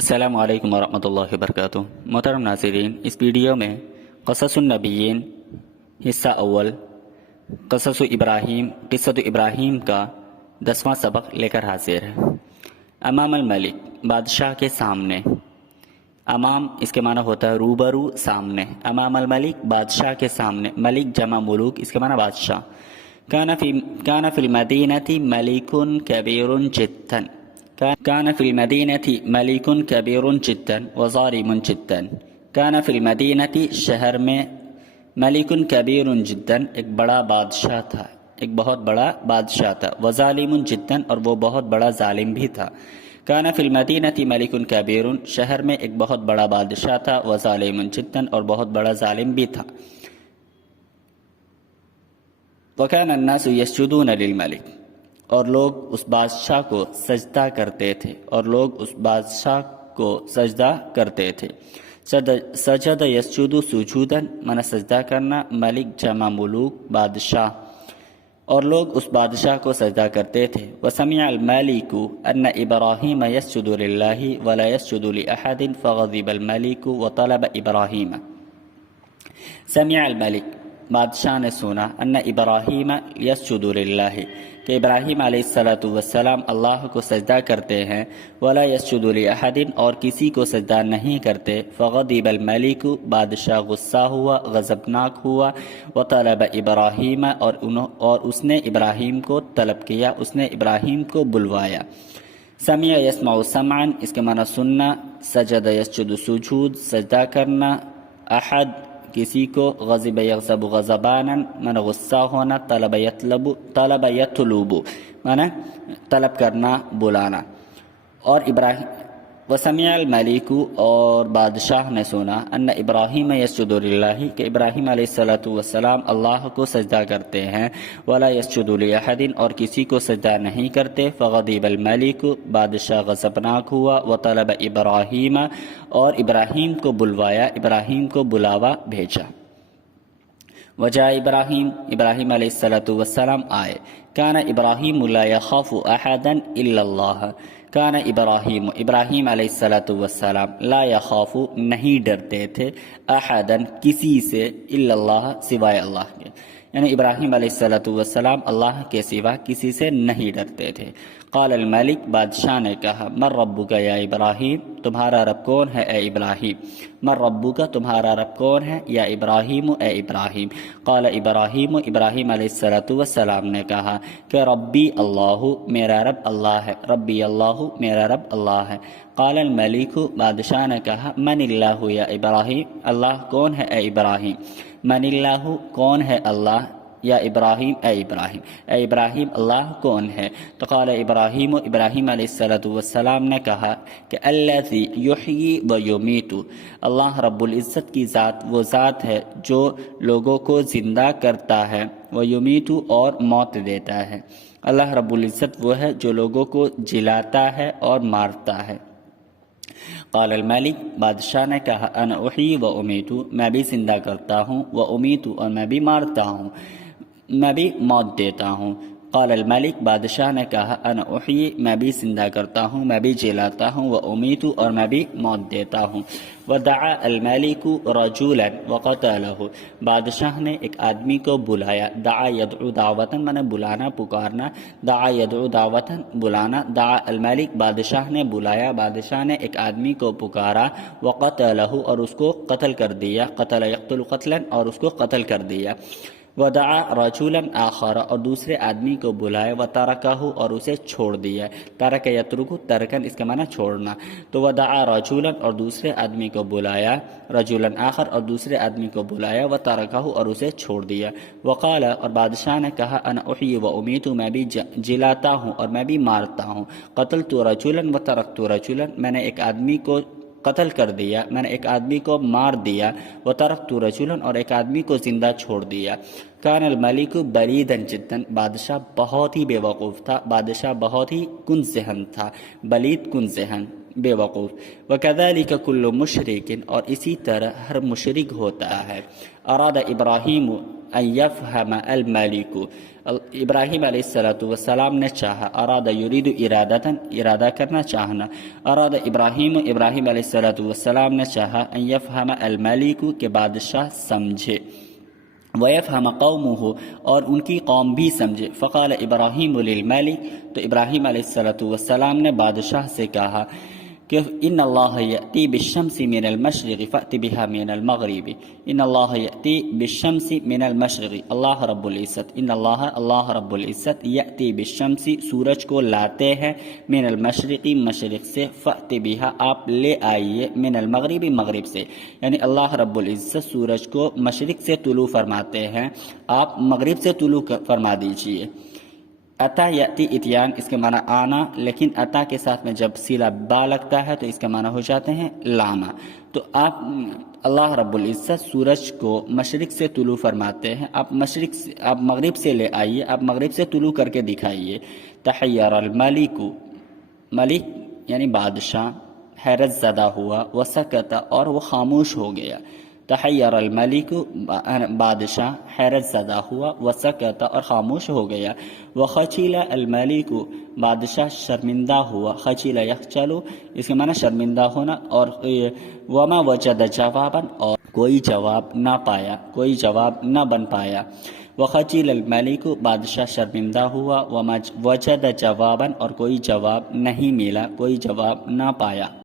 السلام علیکم ورحمۃ اللہ وبرکاتہ۔ محترم ناظرین، اس ویڈیو میں قصص النبیین حصہ اول قصص ابراہیم کا 10واں سبق لے کر حاضر ہے۔ امام الملک، بادشاہ کے سامنے۔ امام اس کے معنی ہوتا ہے روبرو، سامنے۔ امام الملک، بادشاہ کے سامنے۔ ملک جمع ملوک، اس کے معنی بادشاہ۔ کان فی المدینۃ ملک کبیر جدا، كان في المدينة ملك كبير جدا وظالم جدا۔ كان في المدينة، شہر میں، ملک کبیر جدا، ایک بڑا بادشاہ تھا، ایک بہت بڑا بادشاہ تھا۔ وظالم جدا، اور وہ بہت بڑا ظالم بھی تھا۔ كان في المدينة ملك كبير، شہر میں ایک بہت بڑا بادشاہ تھا۔ وظالم جدا، اور بہت بڑا ظالم بھی تھا۔ وكان الناس يسجدون للملك، اور لوگ اس بادشاہ کو سجدہ کرتے تھے، اور لوگ اس بادشاہ کو سجدہ کرتے تھے۔ سجد یسجد سجوداً، من سجدہ کرنا، ملک جمع ملوک، بادشاہ، اور لوگ اس بادشاہ کو سجدہ کرتے تھے۔ وسمع الملك ان ابراہیم یسجد للہ ولا یسجد لأحد فغضب الملك وطلب ابراہیم۔ سمع الملک، بادشاہ نے سنا، ان ابراہیم یسجد للہ، کہ ابراہیم علیہ السلام اللہ کو سجدہ کرتے ہیں۔ ولا یسجد لأحد، اور کسی کو سجدہ نہیں کرتے۔ فغضب الملک، بادشاہ غصہ ہوا، غضبناک ہوا۔ وطلب ابراہیم، اور اس نے ابراہیم کو طلب کیا، اس نے ابراہیم کو بلوایا۔ سمع یسمع سمعا، اس کے معنی سننا۔ سجد یسجد سجود، سجدہ کرنا۔ احد، کسی کو۔ غضب یغضب غضبانا، من غصہ ہونا۔ طلب یطلب، من طلب کرنا، بلانا۔ اور وسمع الملک، اور بادشاہ نے سنا، ان ابراہیم یسجد للہ، کہ ابراہیم علیہ السلام اللہ کو سجدہ کرتے ہیں۔ ولا یسجد لأحد، اور کسی کو سجدہ نہیں کرتے۔ فغضب الملک، بادشاہ غضبناک ہوا۔ وطلب ابراہیم، اور ابراہیم کو بلوایا، ابراہیم کو بلاوا بھیجا۔ وجاء ابراہیم علیہ السلام آئے۔ کان ابراہیم لا یخاف احدا الا اللہ، کان ابراہیم علیہ السلام لا یخاف، نہیں ڈرتے تھے، احدا، کسی سے، الا اللہ، سوائے اللہ کے، یعنی ابراہیم علیہ السلام اللہ کے سوا کسی سے نہیں ڈرتے تھے۔ قال الملک، بادشاہ نے کہا، من ربک یا ابراہیم، تمہارا رب کون ہے اے ابراہیم؟ من ربک، تمہارا رب کون ہے؟ یا ابراہیم، اے ابراہیم۔ قال ابراہیم، ابراہیم علیہ السلام نے کہا کہ ربی اللہ، میرا رب اللہ ہے۔ ربی اللہ، میرا رب اللہ ہے۔ قال الملک، بادشاہ نے کہا، من اللہ یا ابراہیم، اللہ کون ہے اے ابراہیم؟ من اللہ، کون ہے اللہ؟ یا ابراہیم، اے ابراہیم، اے ابراہیم، اللہ کون ہے؟ تو قال ابراہیم، ابراہیم علیہ السلام نے کہا کہ الذی یحیی و یمیت، اللہ رب العزت کی ذات وہ ذات ہے جو لوگوں کو زندہ کرتا ہے، و یمیت، اور موت دیتا ہے۔ اللہ رب العزت وہ ہے جو لوگوں کو جلاتا ہے اور مارتا ہے۔ قال الملک، بادشاہ نے کہا، انا احیی و امیت، میں بھی زندہ کرتا ہوں، و امیت، اور میں بھی مارتا ہوں، میں بھی موت دیتا ہوں۔ قال الملک، بادشاہ نے کہا، انا احیی، میں بھی زندہ کرتا ہوں، میں بھی جلاتا ہوں، و امیت، اور میں بھی موت دیتا ہوں۔ ودعا الملک رجولا وقتلہ، بادشاہ نے ایک آدمی کو بلایا۔ دعا یدعو دعوتا، مانے بلانا، پکارنا۔ دعا یدعو دعوتا، بلانا۔ دعا الملک، بادشاہ نے بلایا، بادشاہ نے ایک آدمی کو پکارا۔ وقتلہ، اور اس کو قتل کر دیا۔ قتل یقتل قتلا، اور اس کو قتل کر دیا۔ ودعا رجولا آخر، اور دوسرے آدمی کو بلائے۔ وترکہ، اور اسے چھوڑ دیا۔ ترک یترک، ترکن، اس کا معنی چھوڑنا۔ تو ودعا رجولا، اور دوسرے آدمی کو بلایا۔ رجولا آخر، اور دوسرے آدمی کو بلایا۔ وترکہ، اور اسے چھوڑ دیا۔ وقال، اور بادشاہ نے کہا، انا احیی و امیت، میں بھی جلاتا ہوں اور میں بھی مارتا ہوں۔ قتلت رجولا وترکت رجولا، میں نے ایک آدمی کو قتل کر دیا، میں نے ایک آدمی کو مار دیا۔ وترکت رجولا، اور ایک آدمی کو زندہ چھوڑ دیا۔ کان الملک بلیدا جدا، بادشاہ بہت ہی بے وقوف تھا، بادشاہ بہت ہی کن ذہن تھا۔ بلید، کن ذہن، بے وقوف۔ وکذالک کل مشرک، اور اسی طرح ہر مشرک ہوتا ہے۔ اراد ابراہیم ان یفہم الملک، ابراہیم علیہ السلام نے چاہا، اراد یرید ارادتاً ارادہ کرنا چاہنا، اراد ابراہیم علیہ السلام نے چاہا، ان یفہم الملک کہ بادشاہ سمجھے، وَيَفْهَمَ قَوْمُهُ اور ان کی قوم بھی سمجھے، فقال ابراہیم للملک تو ابراہیم علیہ السلام نے بادشاہ سے کہا کہ ان اللہ یأتی بالشمس من المشرق فأت بها من المغرب، ان اللہ یأتی بالشمس من المشرق، اللہ رب العزت، ان اللہ رب العزت یأتی بالشمس سورج کو لاتے ہیں، من المشرق مشرق سے، فأت بها آپ لے آئیے، من المغرب مغرب سے، یعنی اللہ رب العزت سورج کو مشرق سے طلوع فرماتے ہیں، آپ مغرب سے طلوع فرما دیجئے۔ اتا یاتی اتیان اس کے معنی آنا، لیکن اتا کے ساتھ میں جب صلہ با لگتا ہے تو اس کا معنی ہو جاتے ہیں لانا۔ تو آپ اللہ رب العزت سورج کو مشرق سے طلوع فرماتے ہیں، آپ مغرب سے لے آئیے، آپ مغرب سے طلوع کر کے دکھائیے۔ تحیر الملک، ملک یعنی بادشاہ، حیرت زدہ ہوا، وسکت اور وہ خاموش ہو گیا۔ تحیر الملک بادشاہ حیرت زدہ ہوا، وسکت اور خاموش ہو گیا، وخجل الملک بادشاہ شرمندہ ہوا، خجل یخجل اس کے معنی شرمندہ ہونا، اور وما وجد جوابا اور کوئی جواب نہ پایا، کوئی جواب نہ بن پایا۔ وخجل الملک بادشاہ شرمندہ ہوا، وما وجد جوابا اور کوئی جواب نہیں ملا، کوئی جواب نہ پایا۔